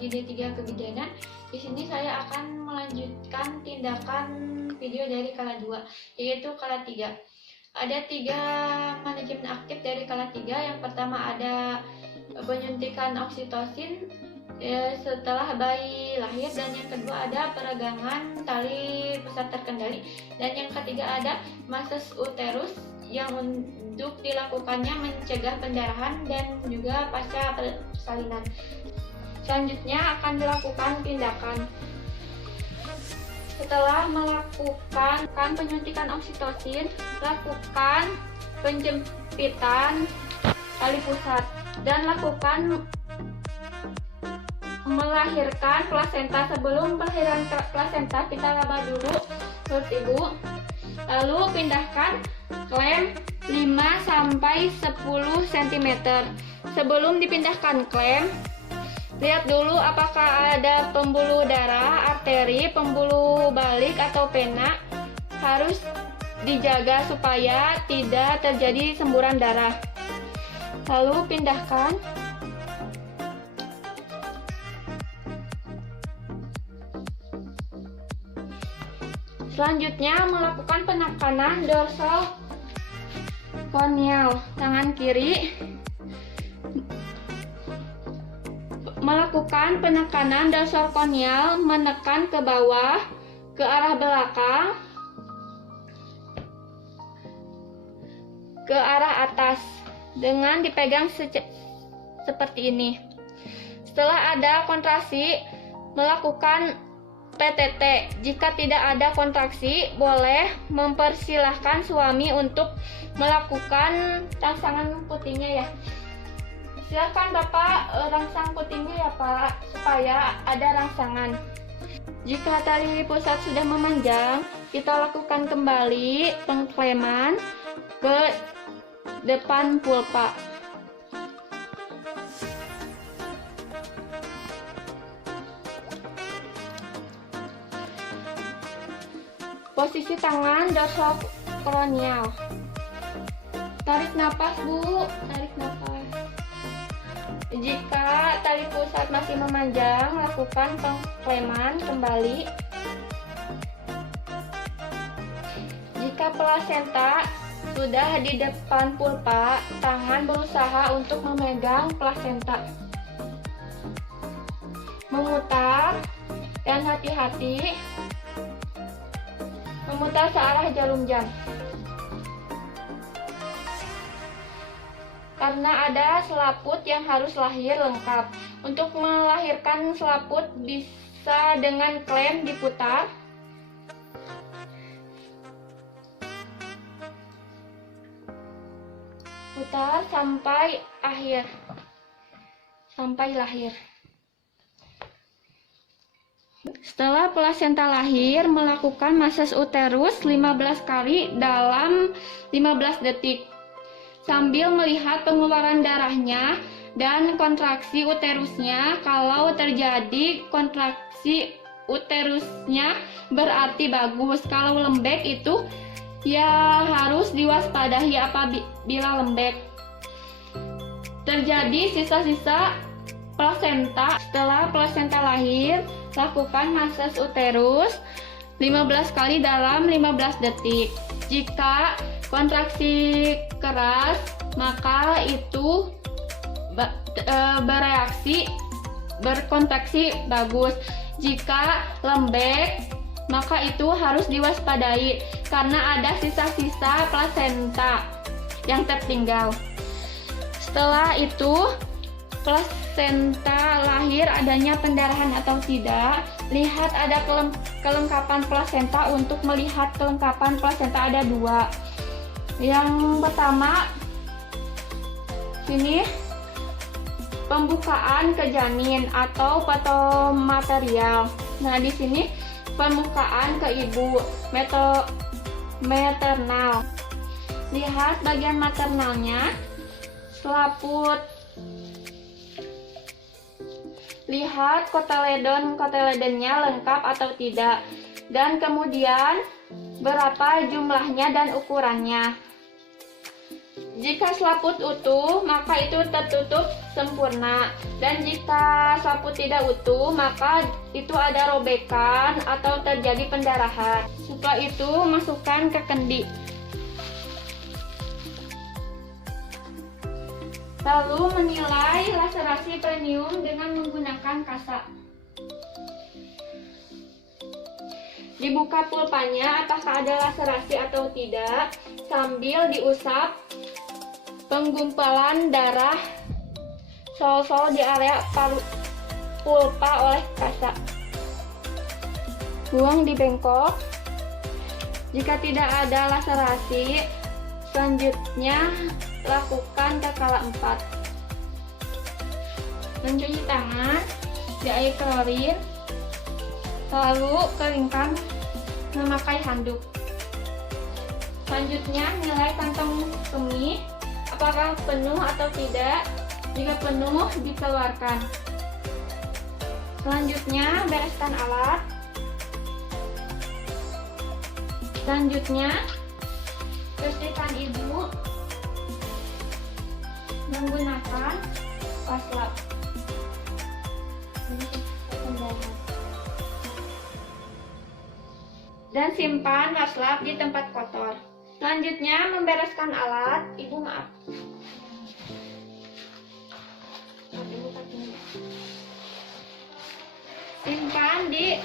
terbagi di 3 kebidanan. Di sini saya akan melanjutkan tindakan video dari kala 2, yaitu kala 3. Ada 3 manajemen aktif dari kala 3. Yang pertama ada penyuntikan oksitosin setelah bayi lahir, dan yang kedua ada peregangan tali pusat terkendali, dan yang ketiga ada massage uterus yang untuk dilakukannya mencegah pendarahan dan juga pasca persalinan. Selanjutnya akan dilakukan tindakan. Setelah melakukan penyuntikan oksitosin, lakukan penjempitan tali pusat dan lakukan melahirkan plasenta. Sebelum melahirkan plasenta, kita laba dulu perut ibu, lalu pindahkan klem 5-10 cm. Sebelum dipindahkan klem, lihat dulu apakah ada pembuluh darah, arteri, pembuluh balik atau pena. Harus dijaga supaya tidak terjadi semburan darah. Lalu pindahkan. Selanjutnya melakukan penekanan dorsal konial tangan kiri. Melakukan penekanan dorsal konial, menekan ke bawah, ke arah belakang, ke arah atas dengan dipegang seperti ini. Setelah ada kontraksi, melakukan PTT. Jika tidak ada kontraksi, boleh mempersilahkan suami untuk melakukan rangsangan putingnya ya. Silakan Bapak rangsang putingnya ya Pak, supaya ada rangsangan. Jika tali pusat sudah memanjang, kita lakukan kembali pengkleman ke depan pulpa. Posisi tangan dorsal kronial. Tarik napas Bu, tarik napas. Jika tali pusat masih memanjang, lakukan pengkleman kembali. Jika plasenta sudah di depan pulpa, tangan berusaha untuk memegang plasenta. Memutar dan hati-hati memutar searah jarum jam. Karena ada selaput yang harus lahir lengkap. Untuk melahirkan selaput bisa dengan klem diputar. Putar sampai akhir. Sampai lahir. Setelah plasenta lahir, melakukan massage uterus 15 kali dalam 15 detik. Sambil melihat pengeluaran darahnya dan kontraksi uterusnya. Kalau terjadi kontraksi uterusnya berarti bagus. Kalau lembek itu ya harus diwaspadai apabila lembek. Terjadi sisa-sisa plasenta. Setelah plasenta lahir, lakukan massage uterus 15 kali dalam 15 detik. Jika kontraksi keras, maka itu berkontraksi bagus. Jika lembek, maka itu harus diwaspadai karena ada sisa-sisa plasenta yang tertinggal. Setelah itu, plasenta lahir adanya pendarahan atau tidak. Lihat ada kelengkapan plasenta. Untuk melihat kelengkapan plasenta ada 2. Yang pertama, ini pembukaan ke janin atau patomaterial. Nah, di sini pembukaan ke ibu, maternal. Lihat bagian maternalnya, selaput. Lihat kotyledonnya lengkap atau tidak, dan kemudian berapa jumlahnya dan ukurannya. Jika selaput utuh, maka itu tertutup sempurna. Dan jika selaput tidak utuh, maka itu ada robekan atau terjadi pendarahan. Setelah itu, masukkan ke kendi. Lalu menilai laserasi premium dengan menggunakan kasa. Dibuka pulpanya apakah ada laserasi atau tidak, sambil diusap penggumpalan darah sol-sol di area pulpa oleh kasa. Buang di bengkok. Jika tidak ada laserasi, selanjutnya lakukan kala 4. Mencuci tangan di air klorin, lalu keringkan memakai handuk. Selanjutnya nilai kantong kemih apakah penuh atau tidak. Jika penuh, dikeluarkan. Selanjutnya bereskan alat. Selanjutnya bersihkan ibu menggunakan waslap. Dan simpan waslap di tempat kotor. Selanjutnya membereskan alat. Ibu maaf. Simpan di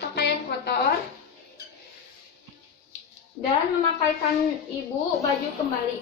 pakaian kotor dan memakaikan ibu baju kembali.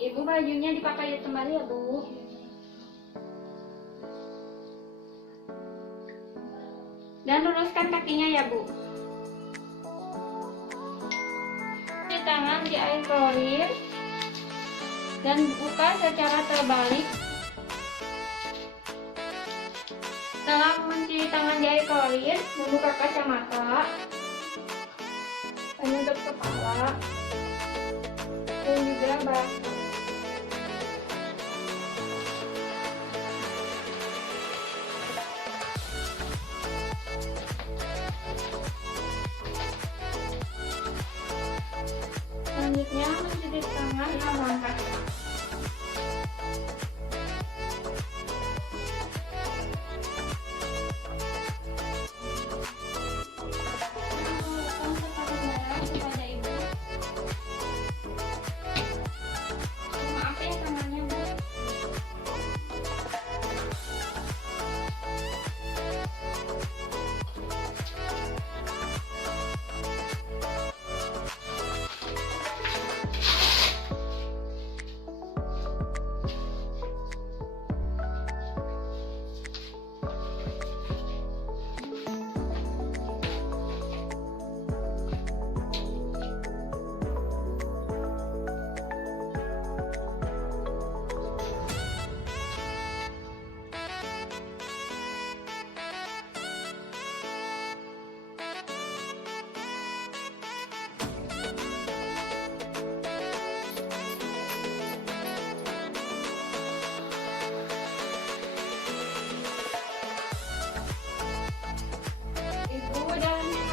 Ibu bajunya dipakai kembali ya Bu. Dan luruskan kakinya ya Bu. Tangan di air klorin dan buka secara terbalik. Setelah mencuci tangan di air klorin, membuka kacamata, menutup kepala, dan juga basuh. Selanjutnya mencuci tangan dengan langkah. Kepada ibu. Maaf ya tangannya Bu.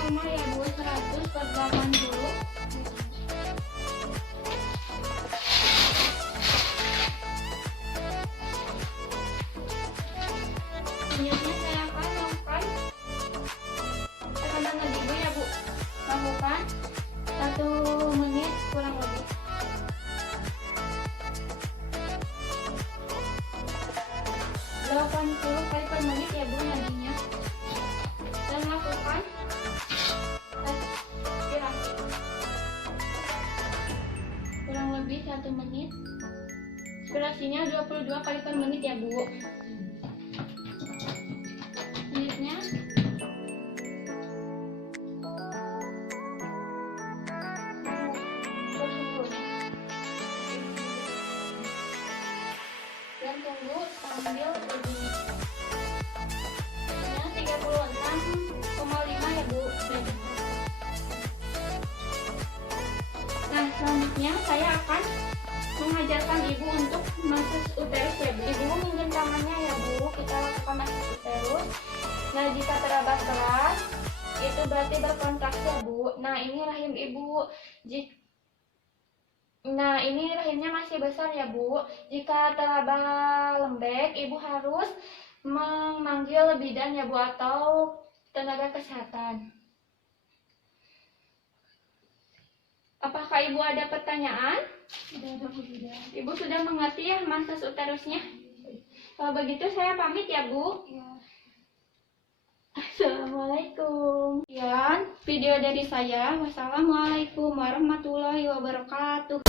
Sama ya Bu, 100/80. Selanjutnya saya akan melakukan tekanan lagi Bu ya Bu. Lakukan 1 menit kurang lebih. Lakukan 10 kali per menit ya Bu nadinya. Dan lakukan kurang lebih 1 menit. Durasinya 22 kali per menit ya Bu. Selanjutnya dan tunggu sambil berbunyi. 36,5 ya Bu. Nah, selanjutnya saya akan mengajarkan ibu untuk masuk uterus ya Bu. Ibu mungkin tangannya ya Bu, kita lakukan masuk uterus. Nah, jika terabas keras, itu berarti berkontraksi ya Bu. Nah, ini rahim ibu. Nah, ini rahimnya masih besar ya, Bu. Jika teraba lembek, Ibu harus memanggil bidan ya, Bu, atau tenaga kesehatan. Apakah Ibu ada pertanyaan? Ibu sudah mengerti ya masas uterusnya? Kalau begitu saya pamit ya, Bu. Assalamualaikum. Sekian video dari saya. Wassalamualaikum warahmatullahi wabarakatuh.